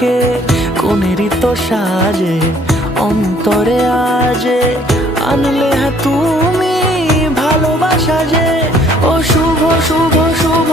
বুকে কোনেরই তো সাজে অন্তরে আজে আনলে হ্যাঁ তুমি ভালোবাসা যে ও শুভ শুভ শুভ